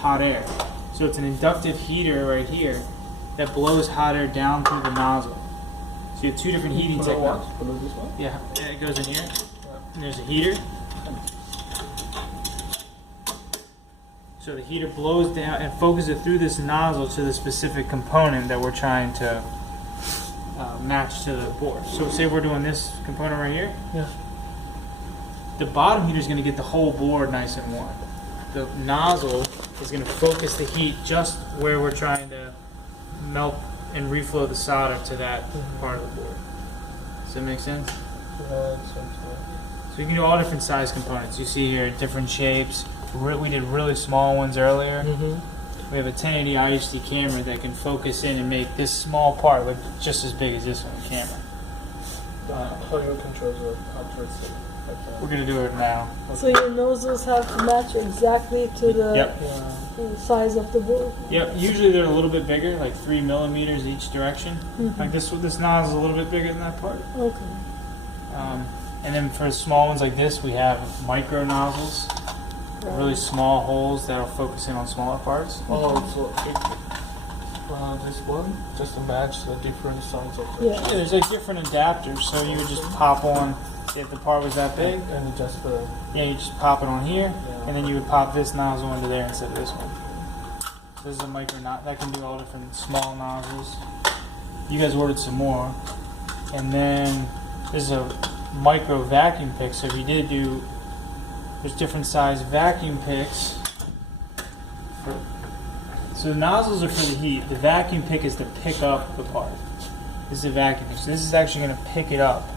hot air. So it's an inductive heater right here that blows hot air down through the nozzle. So you have two different heating technologies. Below this one? Yeah, it goes in here. And there's a heater. So the heater blows down and focuses it through this nozzle to the specific component that we're trying to match to the board. So say we're doing this component right here. Yeah. The bottom heater is going to get the whole board nice and warm. The nozzle is going to focus the heat just where we're trying to melt and reflow the solder to that part of the board. Does that make sense? Yeah, So you can do all different size components. You see here different shapes. We did really small ones earlier. We have a 1080 IHD camera that can focus in and make this small part look just as big as this one camera. how your controls are towards it. We're going to do it now. So your nozzles have to match exactly to the Yep. size of the board. Yep. Usually they're a little bit bigger, like 3 millimeters each direction. Like this nozzle is a little bit bigger than that part. Okay. And then for small ones like this, we have micro nozzles, really small holes that'll focus in on smaller parts. Oh, so this one just to match the different size of the Yeah. Yeah, there's like different adapters, so you would just pop on. If the part was that big, and just the you just pop it on here, Yeah. and then you would pop this nozzle into there instead of this one. This is a micro that can do all different small nozzles. You guys ordered some more, and then this is a micro vacuum pick. So if you did do, there's different size vacuum picks. So the nozzles are for the heat. The vacuum pick is to pick up the part. This is a vacuum pick. So this is actually going to pick it up.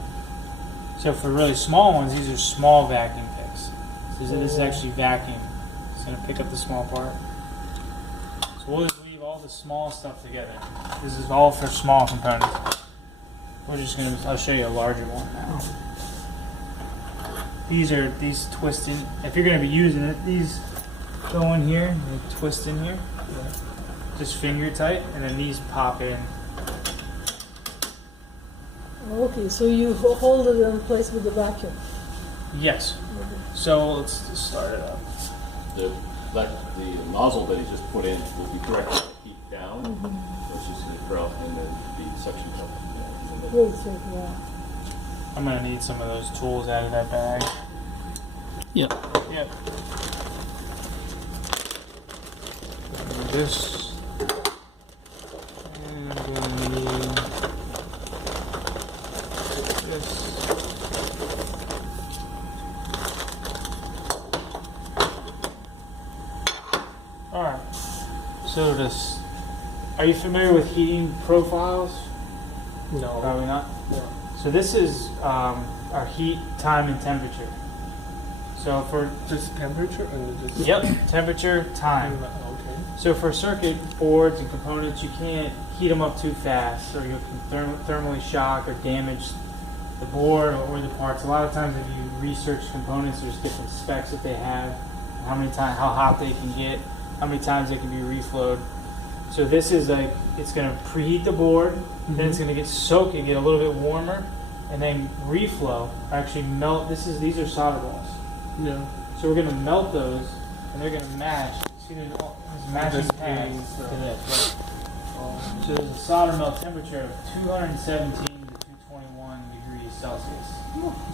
So for really small ones, these are small vacuum picks. So this is actually vacuum. It's going to pick up the small part. So we'll just leave all the small stuff together. This is all for small components. We're just going to, I'll show you a larger one now. These twist in. If you're going to be using it, these go in here, and they twist in here. Just finger tight, and then these pop in. Okay, so you hold it in place with the vacuum. Yes. So let's start it up. The nozzle that he just put in will be directing the heat down, which is the grout, and then the suction cup. Great, so yeah. I'm gonna need some of those tools out of that bag. Yep. Yep. This. And I'm gonna need this. Alright. So this. Are you familiar with heating profiles? No. Probably not. Yeah. So this is our heat, time, and temperature. So for Just temperature and just. yep, temperature, time. Okay. So for circuit boards and components, you can't heat them up too fast, or you can thermally shock or damage the board or the parts. A lot of times, if you research components, there's different specs that they have, how hot they can get, how many times they can be reflowed. So this is it's going to preheat the board, then it's going to get soaked and get a little bit warmer, and then reflow. Actually melt. These are solder balls. Yeah. So we're going to melt those, and they're going to match. See, there's matching This pads is, to this. So there's a solder melt temperature of 217 to 221 degrees Celsius.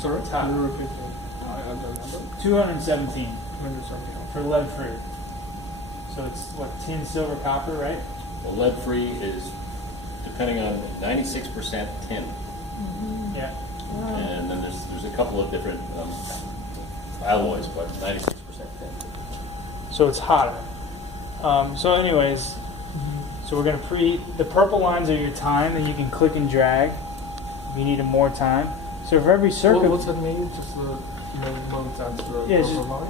Sorry. Top. Can you repeat it? I don't remember. 217 Something. for lead free. So it's what, tin, silver, copper, right? Well, lead-free is, depending on 96% tin, Yeah. and then there's a couple of different alloys, but 96% tin. So it's hotter. So anyways, so we're going to preheat. The purple lines are your time, and you can click and drag if you need more time. So for every circuit, What's that mean? Just the month after yeah,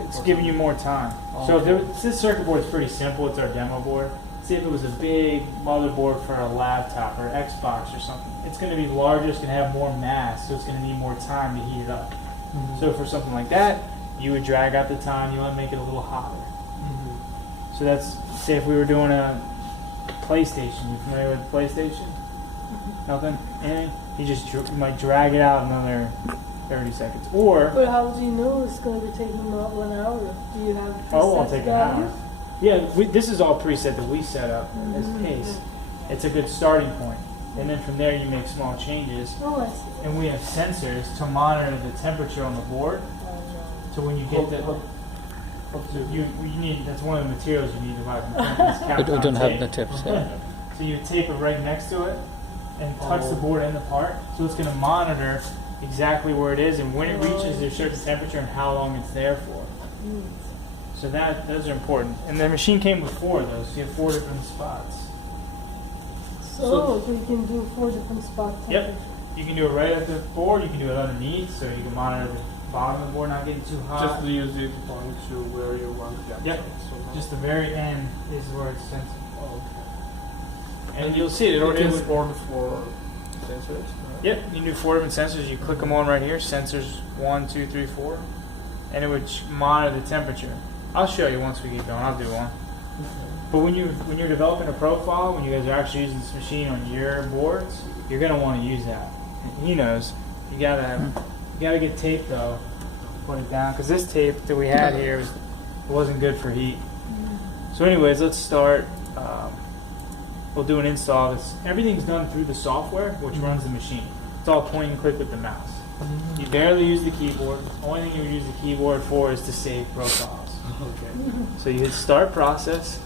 it's giving you more time. So if this circuit board is pretty simple. It's our demo board. See, if it was a big motherboard for a laptop or Xbox or something, it's going to be larger. It's going to have more mass, so it's going to need more time to heat it up. So for something like that, you would drag out the time. You want to make it a little hotter. So that's, say if we were doing a PlayStation. You familiar with PlayStation? Nothing? Anything? You might drag it out another 30 seconds. Or, But how do you know it's going to be taking about 1 hour? Do you have oh, it won't take an value? hour. Yeah, this is all preset that we set up as pace. It's a good starting point. And then from there you make small changes. Oh, I see. And we have sensors to monitor the temperature on the board. So when you get you need, that's one of the materials you need to buy from companies. We don't have the tips. Yeah. So you tape it right next to it and touch the board end apart. So it's going to monitor exactly where it is and when it reaches a certain temperature and how long it's there for. So those are important. And the machine came with 4 of those. So you have 4 different spots. So you can do 4 different spot Yep. temperature. You can do it right at the board. You can do it underneath, so you can monitor the bottom of the board not getting too hot. Just use it to point to where you want to get. Yep. So Just the very end is where it's sensitive. okay. And you'll see it. It is board for sensors. Right? Yep, you can do 4 different sensors. You click them on right here. Sensors 1, 2, 3, 4, and it would monitor the temperature. I'll show you once we get going. I'll do one. But when you're developing a profile, when you guys are actually using this machine on your boards, you're gonna want to use that. And he knows you gotta get tape though. Put it down because this tape that we had here wasn't good for heat. So, anyways, let's start. We'll do an install. Everything's done through the software, which runs the machine. It's all point and click with the mouse. You barely use the keyboard. The only thing you would use the keyboard for is to save profiles. Okay. So you hit start process.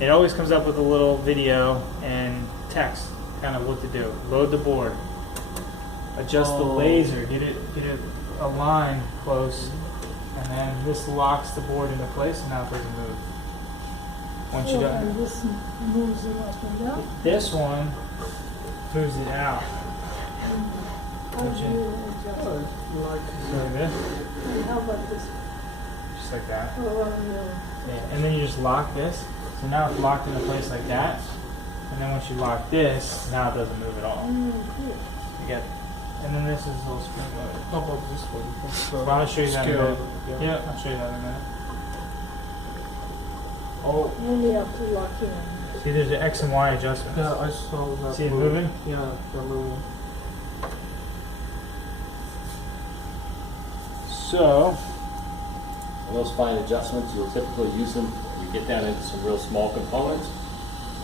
It always comes up with a little video and text, kind of what to do. Load the board. Adjust the laser. Get it aligned close, and then this locks the board into place, and now it doesn't move. Once you And done, this moves it up and down. this one moves it out. How do you adjust? Like this, And how about this? just like that. Oh, no. Yeah, and then you just lock this. So now it's locked into place like that. And then once you lock this, now it doesn't move at all. Cool. You get it. And then this is a little spring loaded. How about this one? Well, I'll show you that in a minute. Yeah. Yeah, I'll show you that in a minute. Oh, You have to lock in. See, there's an X and Y adjustments. yeah, I saw that. See it moving? Yeah, they're moving. So, And those fine adjustments, you'll typically use them, you get down into some real small components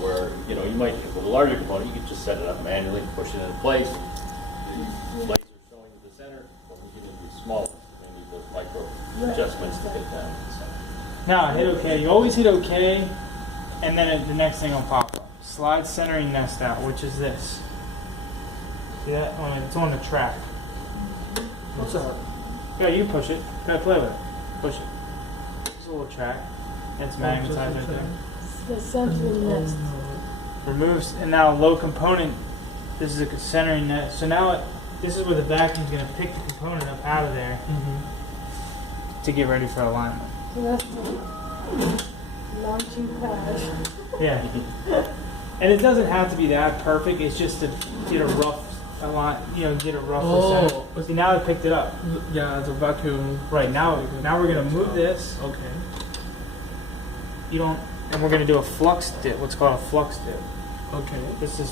where, you might, with a larger component, you could just set it up manually, push it into place. The laser showing you the center, but when you get into the smaller, you need those micro adjustments to get down to the center. now hit OK. You always hit OK, and then the next thing will pop up. Slide centering nest out, which is this. See that? It's on the track. What's that? Yeah, you push it. Gotta play with it. Push it. It's a little track. It's magnetized right there. The centering nest. Removes, and now low component. This is a centering nest. So now this is where the vacuum is going to pick the component up out of there to get ready for alignment. So that's the launching pad. Yeah. And it doesn't have to be that perfect. It's just to get a rough get a rough center. See, now it picked it up. Yeah, the vacuum. Right, now we're going to move this. Okay. And we're going to do a flux dip, what's called a flux dip. Okay. This is